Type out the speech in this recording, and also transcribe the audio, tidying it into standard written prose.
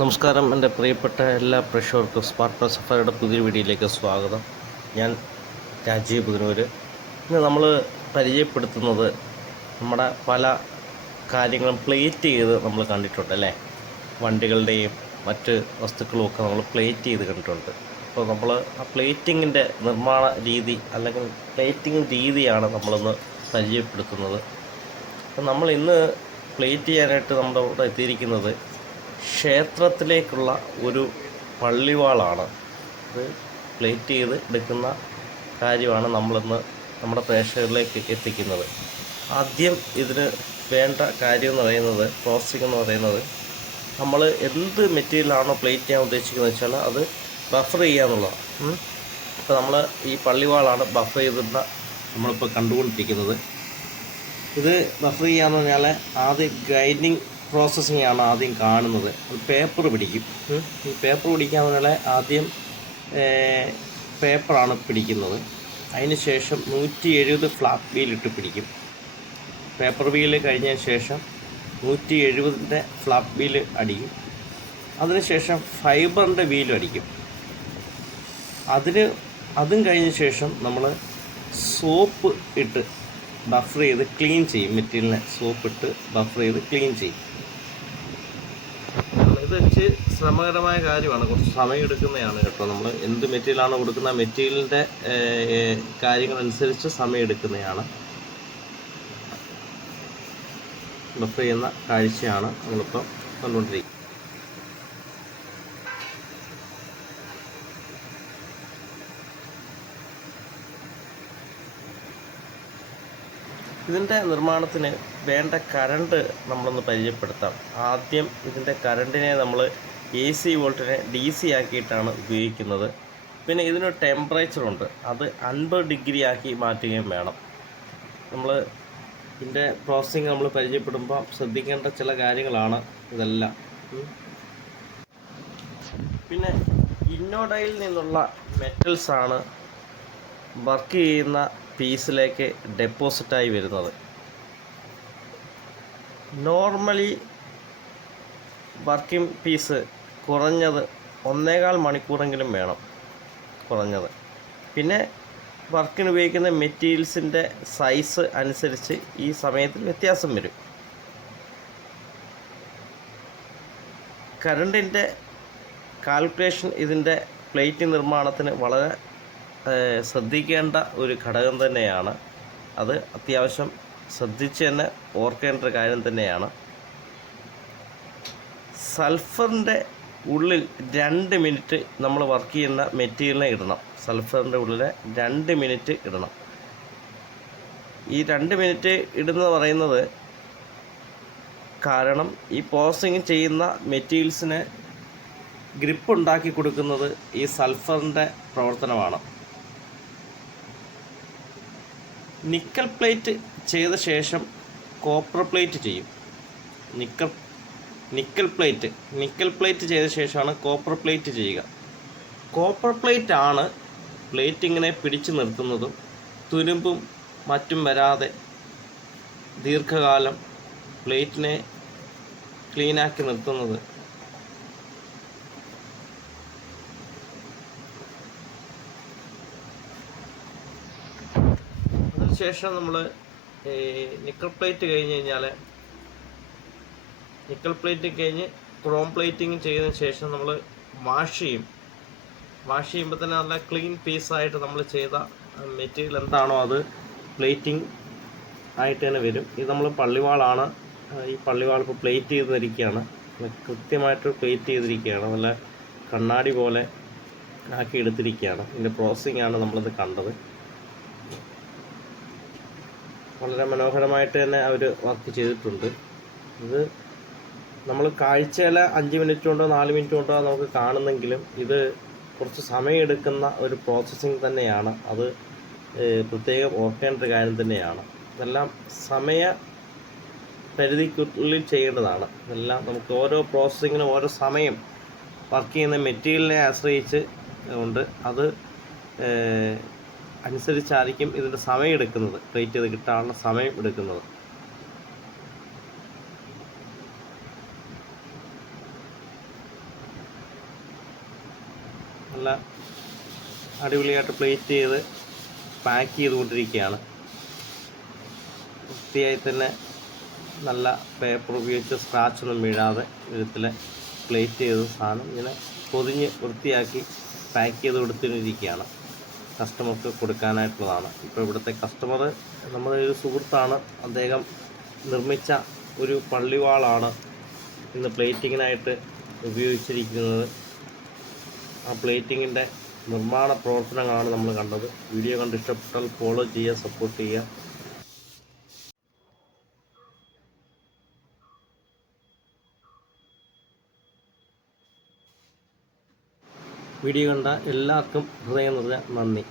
നമസ്കാരം, എൻ്റെ പ്രിയപ്പെട്ട എല്ലാ പ്രേക്ഷകർക്കും സ്മാർട്ട് പ്ലസ് സഫാരിയുടെ പുതിയ വീഡിയോയിലേക്ക് സ്വാഗതം. ഞാൻ രാജീവ് പുതിനൂർ. ഇന്ന് നമ്മൾ പരിചയപ്പെടുത്തുന്നത് നമ്മുടെ പല കാര്യങ്ങളും പ്ലേറ്റ് ചെയ്ത് നമ്മൾ കണ്ടിട്ടുണ്ട് അല്ലേ. വണ്ടികളുടെയും മറ്റ് വസ്തുക്കളുമൊക്കെ നമ്മൾ പ്ലേറ്റ് ചെയ്ത് കണ്ടിട്ടുണ്ട്. അപ്പോൾ നമ്മൾ ആ പ്ലേറ്റിങ്ങിൻ്റെ നിർമ്മാണ രീതി അല്ലെങ്കിൽ പ്ലേറ്റിംഗ് രീതിയാണ് നമ്മളിന്ന് പരിചയപ്പെടുത്തുന്നത്. അപ്പോൾ നമ്മൾ ഇന്ന് പ്ലേറ്റ് ചെയ്യാനായിട്ട് നമ്മുടെ ഇവിടെ എത്തിയിരിക്കുന്നത് ക്ഷേത്രത്തിലേക്കുള്ള ഒരു പള്ളിവാളാണ്. ഇത് പ്ലേറ്റ് ചെയ്ത് എടുക്കുന്ന കാര്യമാണ് നമ്മളിന്ന് നമ്മുടെ പ്രേക്ഷകരിലേക്ക് എത്തിക്കുന്നത്. ആദ്യം ഇതിന് വേണ്ട കാര്യം എന്ന് പറയുന്നത്, പ്രോസസ്സിംഗ് എന്ന് പറയുന്നത്, നമ്മൾ എന്ത് മെറ്റീരിയലാണോ പ്ലേറ്റ് ചെയ്യാൻ ഉദ്ദേശിക്കുന്നത് വെച്ചാൽ അത് ബഫർ ചെയ്യുക എന്നുള്ളതാണ്. ഇപ്പോൾ നമ്മൾ ഈ പള്ളിവാളാണ് ബഫർ ചെയ്തിട്ട് നമ്മളിപ്പോൾ കണ്ടുകൊണ്ടിരിക്കുന്നത്. ഇത് ബഫർ ചെയ്യാന്ന് പറഞ്ഞാൽ ആദ്യം ഗ്രൈൻഡിങ് പ്രോസസ്സിംഗ് ആണ് ആദ്യം കാണുന്നത്. പേപ്പർ പിടിക്കും. ഈ പേപ്പർ പിടിക്കാന്ന് പറഞ്ഞാൽ ആദ്യം പേപ്പറാണ് പിടിക്കുന്നത്. അതിന് ശേഷം 170 ഫ്ലാപ്പ് വീലിട്ട് പിടിക്കും. പേപ്പർ വീല് കഴിഞ്ഞതിന് ശേഷം 170ൻ്റെ ഫ്ലാപ്പ് വീല് അടിക്കും. അതിനുശേഷം ഫൈബറിൻ്റെ വീലും അടിക്കും. അതും കഴിഞ്ഞ ശേഷം നമ്മൾ സോപ്പ് ഇട്ട് ബഫർ ചെയ്ത് ക്ലീൻ ചെയ്യും. മെറ്റീരിയലിനെ സോപ്പിട്ട് ബഫർ ചെയ്ത് ക്ലീൻ ചെയ്യും. ഇത് വെച്ച് ശ്രമകരമായ കാര്യമാണ്, കുറച്ച് സമയം എടുക്കുന്നതാണ് കേട്ടോ. നമ്മൾ എന്ത് മെറ്റീരിയലാണ് കൊടുക്കുന്ന മെറ്റീരിയലിൻ്റെ കാര്യങ്ങളനുസരിച്ച് സമയം എടുക്കുന്നതാണ്. ബഫർ ചെയ്യുന്ന കാഴ്ചയാണ് നമ്മളിപ്പോൾ കണ്ടുകൊണ്ടിരിക്കുന്നത്. ഇതിൻ്റെ നിർമ്മാണത്തിന് വേണ്ട കറണ്ട് നമ്മളൊന്ന് പരിചയപ്പെടുത്താം. ആദ്യം ഇതിൻ്റെ കറണ്ടിനെ നമ്മൾ AC വോൾട്ടിനെ DC ആക്കിയിട്ടാണ് ഉപയോഗിക്കുന്നത്. പിന്നെ ഇതിനൊരു ടെമ്പറേച്ചറുണ്ട്, അത് 50 ഡിഗ്രി ആക്കി മാറ്റുകയും വേണം. നമ്മൾ ഇതിൻ്റെ പ്രോസസ്സിങ് നമ്മൾ പരിചയപ്പെടുമ്പോൾ ശ്രദ്ധിക്കേണ്ട ചില കാര്യങ്ങളാണ് ഇതെല്ലാം. പിന്നെ ഇന്നോഡയിൽ നിന്നുള്ള മെറ്റൽസാണ് വർക്ക് ചെയ്യുന്ന പീസിലേക്ക് ഡെപ്പോസിറ്റായി വരുന്നത്. നോർമലി വർക്കിംഗ് പീസ് കുറഞ്ഞത് 1.25 മണിക്കൂറെങ്കിലും വേണം, കുറഞ്ഞത്. പിന്നെ വർക്കിന് ഉപയോഗിക്കുന്ന മെറ്റീരിയൽസിൻ്റെ സൈസ് അനുസരിച്ച് ഈ സമയത്തിൽ വ്യത്യാസം വരും. കറണ്ടിൻ്റെ കാൽക്കുലേഷൻ ഇതിൻ്റെ പ്ലേറ്റ് നിർമ്മാണത്തിന് വളരെ ശ്രദ്ധിക്കേണ്ട ഒരു ഘടകം തന്നെയാണ്. അത് അത്യാവശ്യം ശ്രദ്ധിച്ച് തന്നെ ഓർക്കേണ്ട ഒരു കാര്യം തന്നെയാണ്. സൾഫറിൻ്റെ ഉള്ളിൽ 2 മിനിറ്റ് നമ്മൾ വർക്ക് ചെയ്യുന്ന മെറ്റീരിയലിനെ ഇടണം. സൾഫറിൻ്റെ ഉള്ളിൽ 2 മിനിറ്റ് ഇടണം. ഈ 2 മിനിറ്റ് ഇടുന്നത് പറയുന്നത് കാരണം ഈ പ്രോസസ്സിങ് ചെയ്യുന്ന മെറ്റീരിയൽസിന് ഗ്രിപ്പ് ഉണ്ടാക്കി കൊടുക്കുന്നത് ഈ സൾഫറിൻ്റെ പ്രവർത്തനമാണ്. നിക്കൽ പ്ലേറ്റ് ചെയ്ത ശേഷം കോപ്പർ പ്ലേറ്റ് ചെയ്യും. നിക്കൽ പ്ലേറ്റ് ചെയ്ത ശേഷമാണ് കോപ്പർ പ്ലേറ്റ് ചെയ്യുക. കോപ്പർ പ്ലേറ്റ് ആണ് പ്ലേറ്റിങ്ങിനെ പിടിച്ചു നിർത്തുന്നതും തുരുമ്പും മറ്റും വരാതെ ദീർഘകാലം പ്ലേറ്റിനെ ക്ലീനാക്കി നിർത്തുന്നത്. ശേഷം നമ്മൾ നിക്കൽ പ്ലേറ്റ് കഴിഞ്ഞ് കഴിഞ്ഞാൽ നിക്കൽ പ്ലേറ്റ് കഴിഞ്ഞ് ക്രോം പ്ലേറ്റിങ് ചെയ്തതിന് ശേഷം നമ്മൾ വാഷ് ചെയ്യും. വാഷ് ചെയ്യുമ്പോൾ തന്നെ നല്ല ക്ലീൻ പീസായിട്ട് നമ്മൾ ചെയ്ത മെറ്റീരിയൽ എന്താണോ അത് പ്ലേറ്റിംഗ് ആയിട്ട് തന്നെ വരും. ഇത് നമ്മൾ പള്ളിവാളാണ്. ഈ പള്ളിവാൾ ഇപ്പോൾ പ്ലേറ്റ് ചെയ്തിരിക്കുകയാണ്. കൃത്യമായിട്ട് പ്ലേറ്റ് ചെയ്തിരിക്കുകയാണ്. നല്ല കണ്ണാടി പോലെ ആക്കി എടുത്തിരിക്കുകയാണ്. ഇതിൻ്റെ പ്രോസസ്സിംഗ് ആണ് നമ്മളിത് കണ്ടത്. വളരെ മനോഹരമായിട്ട് തന്നെ അവർ വർക്ക് ചെയ്തിട്ടുണ്ട്. ഇത് നമ്മൾ കാഴ്ചയിൽ 5 മിനിറ്റ് കൊണ്ടോ 4 മിനിറ്റ് കൊണ്ടോ നമുക്ക് കാണുന്നെങ്കിലും ഇത് കുറച്ച് സമയമെടുക്കുന്ന ഒരു പ്രോസസ്സിങ് തന്നെയാണ്. അത് പ്രത്യേകം ഓർക്കേണ്ട ഒരു കാര്യം തന്നെയാണ്. ഇതെല്ലാം സമയ പരിധിക്കുള്ളിൽ ചെയ്യേണ്ടതാണ്. ഇതെല്ലാം നമുക്ക് ഓരോ പ്രോസസ്സിങ്ങിനും ഓരോ സമയം വർക്ക് ചെയ്യുന്ന മെറ്റീരിയലിനെ ആശ്രയിച്ച് കൊണ്ട് അത് അനുസരിച്ചായിരിക്കും ഇതിൻ്റെ സമയം എടുക്കുന്നത്, പ്ലേറ്റ് ചെയ്ത് കിട്ടാനുള്ള സമയം എടുക്കുന്നത്. നല്ല അടിപൊളിയായിട്ട് പ്ലേറ്റ് ചെയ്ത് പാക്ക് ചെയ്തുകൊണ്ടിരിക്കുകയാണ്. വൃത്തിയായി തന്നെ നല്ല പേപ്പർ ഉപയോഗിച്ച് സ്ക്രാച്ചൊന്നും വീഴാതെ വിധത്തിൽ പ്ലേറ്റ് ചെയ്ത് സാധനം ഇങ്ങനെ പൊതിഞ്ഞ് വൃത്തിയാക്കി പാക്ക് ചെയ്ത് കൊടുത്തിരിക്കുകയാണ്. കസ്റ്റമർക്ക് കൊടുക്കാനായിട്ടുള്ളതാണ്. ഇപ്പോൾ ഇവിടുത്തെ കസ്റ്റമർ നമ്മുടെ ഒരു സുഹൃത്താണ്. അദ്ദേഹം നിർമ്മിച്ച ഒരു പള്ളിവാളാണ് ഇന്ന് പ്ലേറ്റിങ്ങിനായിട്ട് ഉപയോഗിച്ചിരിക്കുന്നത്. ആ പ്ലേറ്റിങ്ങിൻ്റെ നിർമ്മാണ പ്രവർത്തനങ്ങളാണ് നമ്മൾ കണ്ടത്. വീഡിയോ കണ്ട് ഇഷ്ടപ്പെട്ടാൽ ഫോളോ ചെയ്യുക, സപ്പോർട്ട് ചെയ്യുക. വീഡിയോ കണ്ട എല്ലാവർക്കും ഹൃദയം നിറഞ്ഞ നന്ദി.